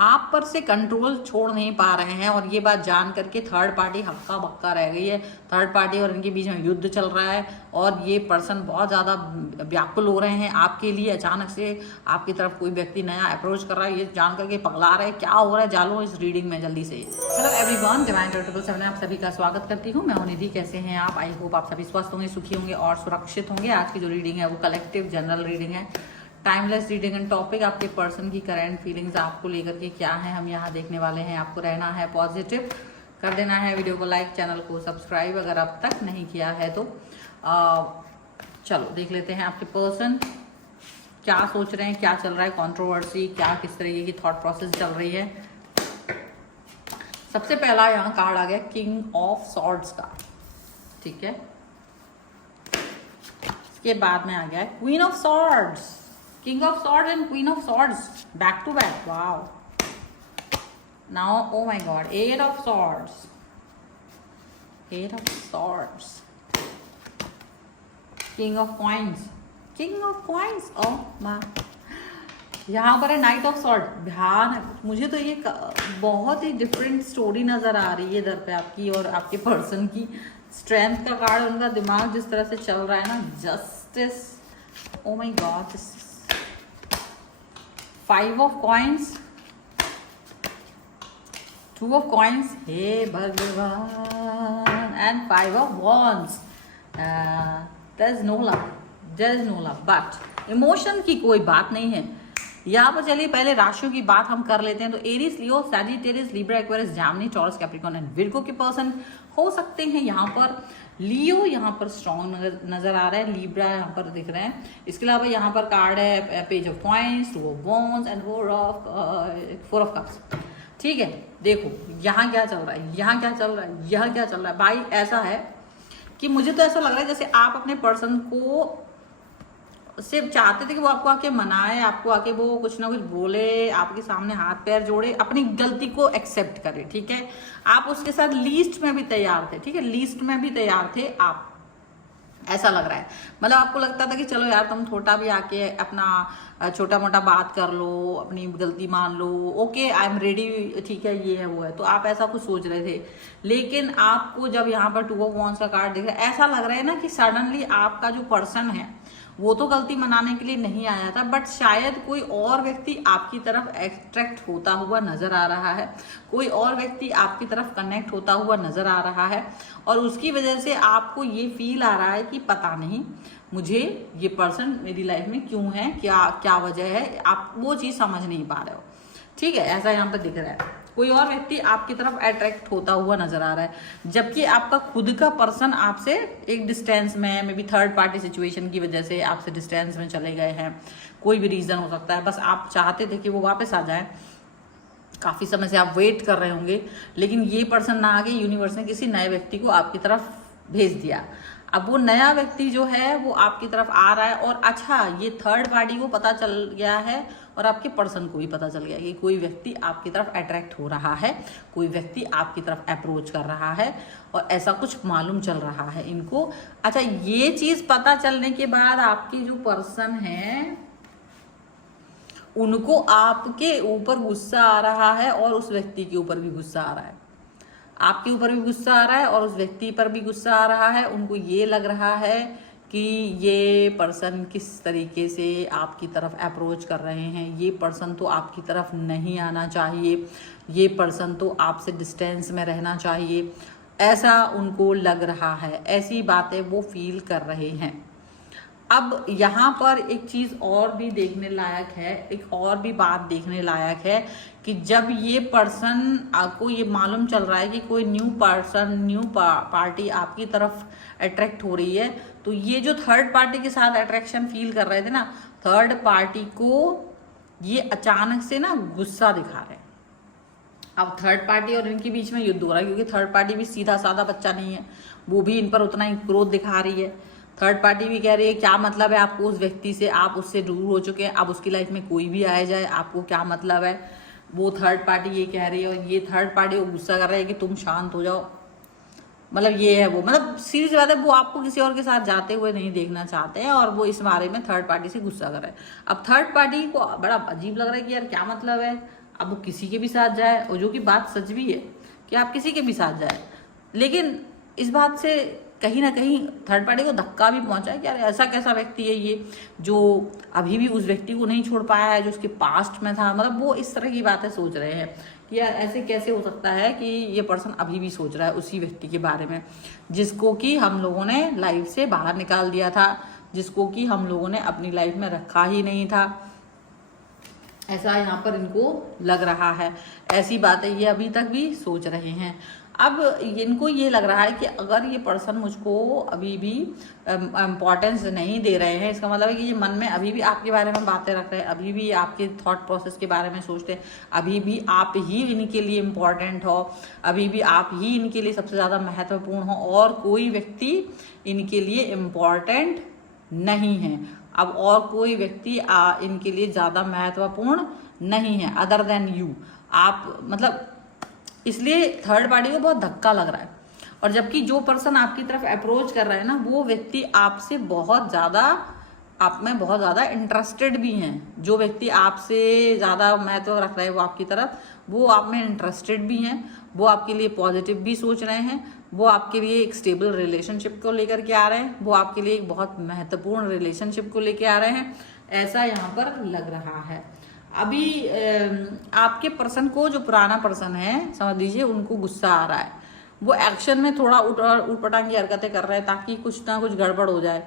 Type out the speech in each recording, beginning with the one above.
आप पर से कंट्रोल छोड़ नहीं पा रहे हैं, और ये बात जान करके थर्ड पार्टी हक्का बक्का रह गई है। थर्ड पार्टी और इनके बीच में युद्ध चल रहा है, और ये पर्सन बहुत ज़्यादा व्याकुल हो रहे हैं आपके लिए। अचानक से आपकी तरफ कोई व्यक्ति नया अप्रोच कर रहा है, ये जान करके पगला रहे हैं क्या हो रहा है। जालो इस रीडिंग में जल्दी से। हेलो एवरीवन, डिवाइन 777 में आप सभी का स्वागत करती हूँ। मैं हूं निधि। कैसे हैं आप? आई होप आप सभी स्वस्थ होंगे, सुखी होंगे और सुरक्षित होंगे। आज की जो रीडिंग है वो कलेक्टिव जनरल रीडिंग है, टाइमलेस रीडिंग एंड टॉपिक आपके पर्सन की करंट फीलिंग्स आपको लेकर के क्या है हम यहाँ देखने वाले हैं। आपको रहना है पॉजिटिव, कर देना है वीडियो को लाइक, चैनल को सब्सक्राइब अगर अब तक नहीं किया है तो। चलो देख लेते हैं आपके पर्सन क्या सोच रहे हैं, क्या चल रहा है, कंट्रोवर्सी क्या, किस तरीके की थॉट प्रोसेस चल रही है। सबसे पहला यहाँ कार्ड आ गया किंग ऑफ सॉर्ड्स का, ठीक है। इसके बाद में आ गया queen of swords, King of Swords and Queen of Swords back to back. Wow. Now, oh my God, Eight of Swords. Eight of Swords. King of Coins. King of Coins. Oh my. यहाँ पर है night of sword. ध्यान है, मुझे तो ये बहुत ही different story नजर आ रही है इधर पे आपकी और आपके पर्सन की। स्ट्रेंथ का कार्ड, उनका दिमाग जिस तरह से चल रहा है ना, justice. Oh my god, five of coins, two of coins, हे भगवान, and five of wands. There is no love, there is no love, but emotion की कोई बात नहीं है यहाँ पर। चलिए पहले राशियों की बात हम कर लेते हैं। तो Aries, Leo, Sagittarius, Libra, Aquarius, Jamini, taurus, Capricorn and Virgo के पर्सन हो सकते हैं यहाँ पर। लियो यहाँ पर स्ट्रॉन्ग नजर आ रहा है, लिब्रा यहाँ पर दिख रहे हैं। इसके अलावा यहाँ पर कार्ड है page of coins, two of wands and four of cups, ठीक है। देखो यहाँ क्या चल रहा है, यहाँ क्या चल रहा है, यह क्या चल रहा है भाई। ऐसा है कि मुझे तो ऐसा लग रहा है जैसे आप अपने पर्सन को सिर्फ चाहते थे कि वो आपको आके मनाए, आपको आके वो कुछ ना कुछ बोले, आपके सामने हाथ पैर जोड़े, अपनी गलती को एक्सेप्ट करे, ठीक है। आप उसके साथ लीस्ट में भी तैयार थे, ठीक है, लीस्ट में भी तैयार थे आप, ऐसा लग रहा है। मतलब आपको लगता था कि चलो यार तुम छोटा भी आके अपना छोटा मोटा बात कर लो, अपनी गलती मान लो, ओके आई एम रेडी, ठीक है, ये है वो है। तो आप ऐसा कुछ सोच रहे थे, लेकिन आपको जब यहाँ पर टू ऑफ वॉन्ड्स का कार्ड दिख रहा है, ऐसा लग रहा है ना कि सडनली आपका जो पर्सन है वो तो गलती मनाने के लिए नहीं आया था, बट शायद कोई और व्यक्ति आपकी तरफ अट्रैक्ट होता हुआ नजर आ रहा है, कोई और व्यक्ति आपकी तरफ कनेक्ट होता हुआ नजर आ रहा है, और उसकी वजह से आपको ये फील आ रहा है कि पता नहीं मुझे ये पर्सन मेरी लाइफ में क्यों है, क्या क्या वजह है, आप वो चीज समझ नहीं पा रहे हो, ठीक है। ऐसा यहाँ पर दिख रहा है, कोई और व्यक्ति आपकी तरफ अट्रैक्ट होता हुआ नजर आ रहा है, जबकि आपका खुद का पर्सन आपसे एक डिस्टेंस में है। May be third party situation की वजह से आपसे डिस्टेंस में चले गए हैं, कोई भी रीजन हो सकता है। बस आप चाहते थे कि वो वापस आ जाए, काफी समय से आप वेट कर रहे होंगे, लेकिन ये पर्सन ना आके यूनिवर्स ने किसी नए व्यक्ति को आपकी तरफ भेज दिया। अब वो नया व्यक्ति जो है वो आपकी तरफ आ रहा है, और अच्छा ये थर्ड पार्टी को पता चल गया है और आपके पर्सन को भी पता चल गया कि कोई व्यक्ति आपकी तरफ अट्रैक्ट हो रहा है, कोई व्यक्ति आपकी तरफ अप्रोच कर रहा है, और ऐसा कुछ मालूम चल रहा है इनको। अच्छा, ये चीज पता चलने के बाद आपके जो पर्सन है उनको आपके ऊपर गुस्सा आ रहा है, और उस व्यक्ति के ऊपर भी गुस्सा आ रहा है, आपके ऊपर भी गुस्सा आ रहा है और उस व्यक्ति पर भी गुस्सा आ रहा है। उनको ये लग रहा है कि ये पर्सन किस तरीके से आपकी तरफ अप्रोच कर रहे हैं, ये पर्सन तो आपकी तरफ नहीं आना चाहिए, ये पर्सन तो आपसे डिस्टेंस में रहना चाहिए, ऐसा उनको लग रहा है, ऐसी बातें वो फील कर रहे हैं। अब यहाँ पर एक चीज और भी देखने लायक है, एक और भी बात देखने लायक है कि जब ये पर्सन आपको ये मालूम चल रहा है कि कोई न्यू पर्सन, न्यू पार्टी आपकी तरफ अट्रैक्ट हो रही है, तो ये जो थर्ड पार्टी के साथ अट्रैक्शन फील कर रहे थे ना, थर्ड पार्टी को ये अचानक से ना गुस्सा दिखा रहे हैं। अब थर्ड पार्टी और इनके बीच में युद्ध हो रहा है, क्योंकि थर्ड पार्टी भी सीधा साधा बच्चा नहीं है, वो भी इन पर उतना ही क्रोध दिखा रही है। थर्ड पार्टी भी कह रही है क्या मतलब है आपको उस व्यक्ति से, आप उससे दूर हो चुके हैं, अब उसकी लाइफ में कोई भी आए जाए आपको क्या मतलब है। वो थर्ड पार्टी ये कह रही है, और ये थर्ड पार्टी को गुस्सा कर रहा है कि तुम शांत हो जाओ। मतलब ये है वो, मतलब सीरियस बात है, वो आपको किसी और के साथ जाते हुए नहीं देखना चाहते हैं, और वो इस बारे में थर्ड पार्टी से गुस्सा कर रहे हैं। अब थर्ड पार्टी को बड़ा अजीब लग रहा है कि यार क्या मतलब है, अब वो किसी के भी साथ जाए, और जो कि बात सच भी है कि आप किसी के भी साथ जाए, लेकिन इस बात से कहीं ना कहीं थर्ड पार्टी को धक्का भी पहुंचा है कि यार ऐसा कैसा व्यक्ति है ये जो अभी भी उस व्यक्ति को नहीं छोड़ पाया है जो उसके पास्ट में था। मतलब वो इस तरह की बातें सोच रहे हैं कि यार ऐसे कैसे हो सकता है कि ये पर्सन अभी भी सोच रहा है उसी व्यक्ति के बारे में जिसको कि हम लोगों ने लाइफ से बाहर निकाल दिया था, जिसको कि हम लोगों ने अपनी लाइफ में रखा ही नहीं था। ऐसा यहाँ पर इनको लग रहा है, ऐसी बातें ये अभी तक भी सोच रहे हैं। अब इनको ये लग रहा है कि अगर ये पर्सन मुझको अभी भी इम्पोर्टेंस नहीं दे रहे हैं, इसका मतलब है कि ये मन में अभी भी आपके बारे में बातें रख रहे हैं, अभी भी आपके थॉट प्रोसेस के बारे में सोचते हैं, अभी भी आप ही इनके लिए इम्पोर्टेंट हो, अभी भी आप ही इनके लिए सबसे ज़्यादा महत्वपूर्ण हो और कोई व्यक्ति इनके लिए इम्पोर्टेंट नहीं है। अब और कोई व्यक्ति इनके लिए ज़्यादा महत्वपूर्ण नहीं है अदर देन यू। आप मतलब इसलिए थर्ड पार्टी को बहुत धक्का लग रहा है। और जबकि जो पर्सन आपकी तरफ अप्रोच कर रहा है ना, वो व्यक्ति आपसे बहुत ज़्यादा, आप में बहुत ज़्यादा इंटरेस्टेड भी हैं। जो व्यक्ति आपसे ज़्यादा महत्व रख रहा है वो आपकी तरफ, वो आप में इंटरेस्टेड भी हैं, वो आपके लिए पॉजिटिव भी सोच रहे हैं, वो आपके लिए एक स्टेबल रिलेशनशिप को लेकर के आ रहे हैं, वो आपके लिए एक बहुत महत्वपूर्ण रिलेशनशिप को लेकर आ रहे हैं, ऐसा यहाँ पर लग रहा है। अभी आपके पर्सन को, जो पुराना पर्सन है समझ लीजिए, उनको गुस्सा आ रहा है, वो एक्शन में थोड़ा उटपटांग की हरकतें कर रहे हैं ताकि कुछ ना कुछ गड़बड़ हो जाए,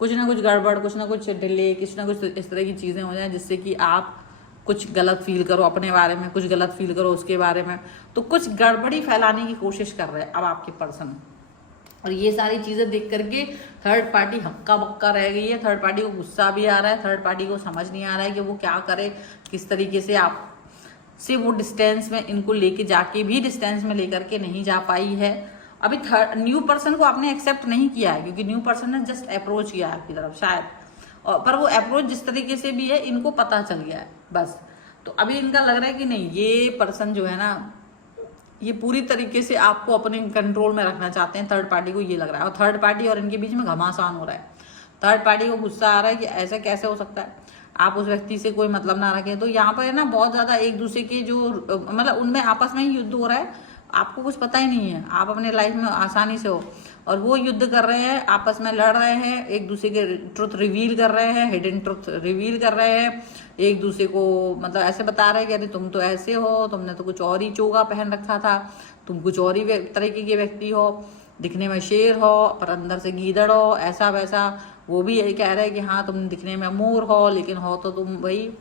कुछ ना कुछ गड़बड़, कुछ ना कुछ डिले, कुछ ना कुछ इस तरह की चीज़ें हो जाए जिससे कि आप कुछ गलत फील करो अपने बारे में, कुछ गलत फील करो उसके बारे में। तो कुछ गड़बड़ी फैलाने की कोशिश कर रहे हैं अब आपके पर्सन। और ये सारी चीज़ें देख करके थर्ड पार्टी हक्का बक्का रह गई है। थर्ड पार्टी को गुस्सा भी आ रहा है, थर्ड पार्टी को समझ नहीं आ रहा है कि वो क्या करे, किस तरीके से आप से वो डिस्टेंस में इनको लेके जाके भी डिस्टेंस में लेकर के नहीं जा पाई है। अभी थर्ड न्यू पर्सन को आपने एक्सेप्ट नहीं किया है क्योंकि न्यू पर्सन ने जस्ट अप्रोच किया है आपकी तरफ शायद, और पर वो अप्रोच जिस तरीके से भी है इनको पता चल गया है बस। तो अभी इनका लग रहा है कि नहीं, ये पर्सन जो है ना, ये पूरी तरीके से आपको अपने कंट्रोल में रखना चाहते हैं। थर्ड पार्टी को ये लग रहा है, और थर्ड पार्टी और इनके बीच में घमासान हो रहा है। थर्ड पार्टी को गुस्सा आ रहा है कि ऐसा कैसे हो सकता है, आप उस व्यक्ति से कोई मतलब ना रखें। तो यहाँ पर है ना बहुत ज़्यादा एक दूसरे के जो मतलब उनमें आपस में ही युद्ध हो रहा है, आपको कुछ पता ही नहीं है, आप अपने लाइफ में आसानी से हो, और वो युद्ध कर रहे हैं, आपस में लड़ रहे हैं, एक दूसरे के ट्रुथ रिवील कर रहे हैं, हिडन ट्रुथ रिवील कर रहे हैं, एक दूसरे को मतलब ऐसे बता रहे हैं कि अरे तुम तो ऐसे हो, तुमने तो कुछ और ही चोगा पहन रखा था, तुम कुछ और ही तरीके के व्यक्ति हो, दिखने में शेर हो पर अंदर से गीदड़ हो, ऐसा वैसा। वो भी यही कह रहे हैं कि हाँ तुम दिखने में मोर हो लेकिन हो तो तुम भाई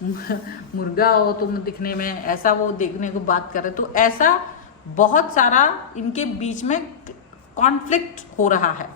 मुर्गा हो, तुम दिखने में ऐसा, वो देखने को बात कर रहे। तो ऐसा बहुत सारा इनके बीच में कॉन्फ्लिक्ट हो रहा है।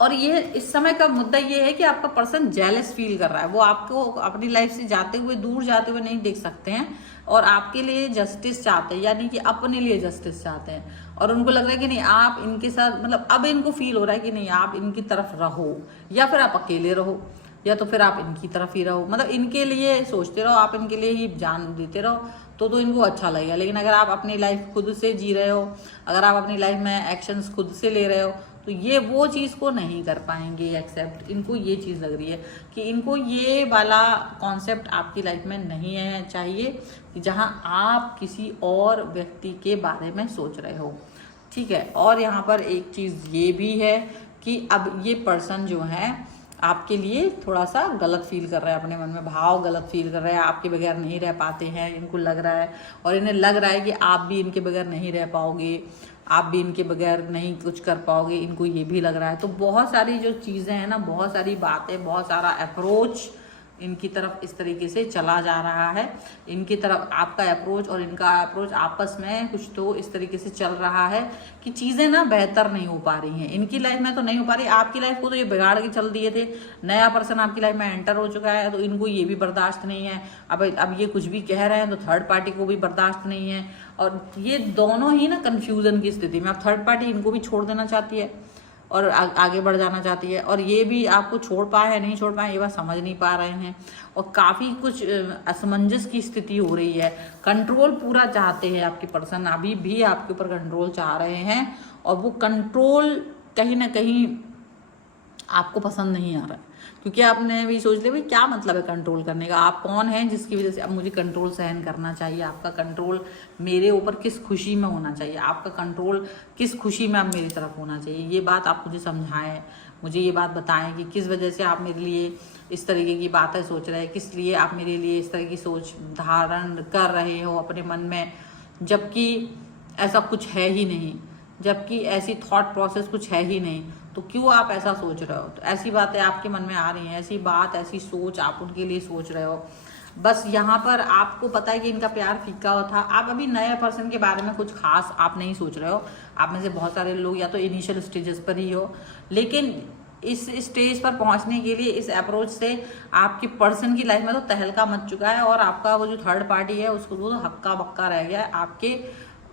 और ये इस समय का मुद्दा ये है कि आपका पर्सन जेलस फील कर रहा है, वो आपको अपनी लाइफ से जाते हुए, दूर जाते हुए नहीं देख सकते हैं, और आपके लिए जस्टिस चाहते हैं, यानी कि अपने लिए जस्टिस चाहते हैं। और उनको लग रहा है कि नहीं, आप इनके साथ मतलब अब इनको फील हो रहा है कि नहीं, आप इनकी तरफ रहो या फिर आप अकेले रहो, या तो फिर आप इनकी तरफ ही रहो, मतलब इनके लिए सोचते रहो, आप इनके लिए ही जान देते रहो, तो इनको अच्छा लगेगा। लेकिन अगर आप अपनी लाइफ खुद से जी रहे हो, अगर आप अपनी लाइफ में एक्शंस खुद से ले रहे हो, तो ये वो चीज़ को नहीं कर पाएंगे एक्सेप्ट। इनको ये चीज़ लग रही है कि इनको ये वाला कॉन्सेप्ट आपकी लाइफ में नहीं है चाहिए कि जहाँ आप किसी और व्यक्ति के बारे में सोच रहे हो, ठीक है। और यहाँ पर एक चीज़ ये भी है कि अब ये पर्सन जो है आपके लिए थोड़ा सा गलत फील कर रहा है, अपने मन में भाव गलत फील कर रहा है, आपके बगैर नहीं रह पाते हैं इनको लग रहा है, और इन्हें लग रहा है कि आप भी इनके बगैर नहीं रह पाओगे, आप भी इनके बगैर नहीं कुछ कर पाओगे, इनको ये भी लग रहा है। तो बहुत सारी जो चीज़ें हैं ना, बहुत सारी बातें, बहुत सारा अप्रोच इनकी तरफ इस तरीके से चला जा रहा है। इनकी तरफ आपका अप्रोच और इनका अप्रोच आपस में कुछ तो इस तरीके से चल रहा है कि चीज़ें ना बेहतर नहीं हो पा रही हैं। इनकी लाइफ में तो नहीं हो पा रही, आपकी लाइफ को तो ये बिगाड़ के चल दिए थे। नया पर्सन आपकी लाइफ में एंटर हो चुका है, तो इनको ये भी बर्दाश्त नहीं है। अब ये कुछ भी कह रहे हैं तो थर्ड पार्टी को भी बर्दाश्त नहीं है, और ये दोनों ही ना कन्फ्यूज़न की स्थिति में। अब थर्ड पार्टी इनको भी छोड़ देना चाहती है और आगे बढ़ जाना चाहती है, और ये भी आपको छोड़ पाए या नहीं छोड़ पाए ये बात समझ नहीं पा रहे हैं, और काफ़ी कुछ असमंजस की स्थिति हो रही है। कंट्रोल पूरा चाहते हैं आपके पर्सन, अभी भी आपके ऊपर कंट्रोल चाह रहे हैं, और वो कंट्रोल कहीं ना कहीं आपको पसंद नहीं आ रहा है, क्योंकि आपने भी सोच लिया भाई क्या मतलब है कंट्रोल करने का, आप कौन हैं जिसकी वजह से अब मुझे कंट्रोल सहन करना चाहिए। आपका कंट्रोल मेरे ऊपर किस खुशी में होना चाहिए, आपका कंट्रोल किस खुशी में अब मेरी तरफ होना चाहिए, ये बात आप मुझे समझाएं, मुझे ये बात बताएं कि किस वजह से आप मेरे लिए इस तरीके की बातें सोच रहे हैं, किस लिए आप मेरे लिए इस तरह की सोच धारण कर रहे हो अपने मन में, जबकि ऐसा कुछ है ही नहीं, जबकि ऐसी थॉट प्रोसेस कुछ है ही नहीं, तो क्यों आप ऐसा सोच रहे हो। तो ऐसी बातें आपके मन में आ रही हैं, ऐसी बात ऐसी सोच आप उनके लिए सोच रहे हो। बस यहाँ पर आपको पता है कि इनका प्यार फीका हुआ था, आप अभी नए पर्सन के बारे में कुछ खास आप नहीं सोच रहे हो। आप में से बहुत सारे लोग या तो इनिशियल स्टेजेस पर ही हो, लेकिन इस स्टेज पर पहुंचने के लिए इस अप्रोच से आपकी पर्सन की लाइफ में तो तहलका मच चुका है, और आपका वो जो थर्ड पार्टी है उसको तो हक्का बक्का रह गया है, आपके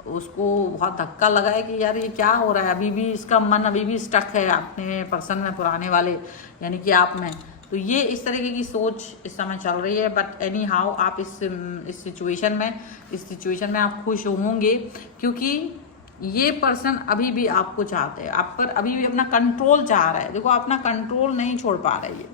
उसको बहुत धक्का लगा है कि यार ये क्या हो रहा है, अभी भी इसका मन अभी भी स्टक है अपने पर्सन में, पुराने वाले यानी कि आप में। तो ये इस तरीके की सोच इस समय चल रही है। बट एनी हाउ आप इस सिचुएशन में आप खुश होंगे, क्योंकि ये पर्सन अभी भी आपको चाहते हैं, आप पर अभी भी अपना कंट्रोल चाह रहा है। देखो अपना कंट्रोल नहीं छोड़ पा रहे है,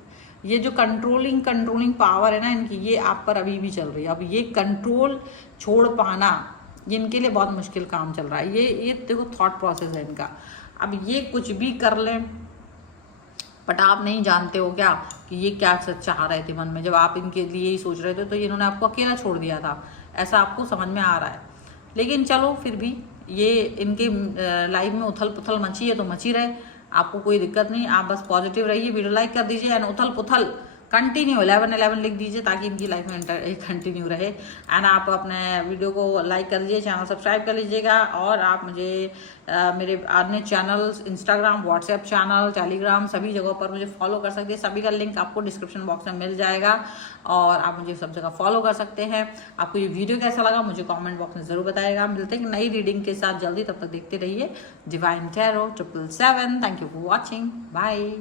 ये जो कंट्रोलिंग पावर है ना इनकी, ये आप पर अभी भी चल रही है। अब ये कंट्रोल छोड़ पाना इनके लिए बहुत मुश्किल काम चल रहा है। ये देखो थॉट प्रोसेस है इनका। अब ये कुछ भी कर लें, बट आप नहीं जानते हो क्या कि ये क्या चाह रहे थे मन में, जब आप इनके लिए ही सोच रहे थे तो इन्होंने आपको अकेला छोड़ दिया था, ऐसा आपको समझ में आ रहा है। लेकिन चलो फिर भी ये इनके लाइफ में उथल पुथल मची है तो मची रहे, आपको कोई दिक्कत नहीं, आप बस पॉजिटिव रहिए, वीडियो लाइक कर दीजिए एंड उथल पुथल कंटिन्यू 11 लिख दीजिए ताकि इनकी लाइफ में कंटिन्यू रहे। एंड आप अपने वीडियो को लाइक कर लीजिए, चैनल सब्सक्राइब कर लीजिएगा, और आप मुझे मेरे अन्य channels Instagram, WhatsApp channel, Telegram सभी जगहों पर मुझे फॉलो कर सकते हैं। सभी का लिंक आपको डिस्क्रिप्शन बॉक्स में मिल जाएगा, और आप मुझे सब जगह फॉलो कर सकते हैं। आपको ये वीडियो कैसा लगा मुझे कॉमेंट बॉक्स में ज़रूर बताएगा। मिलते हैं नई रीडिंग के साथ जल्दी, तब तक देखते रहिए divine tarot 777। Thank you for watching, bye.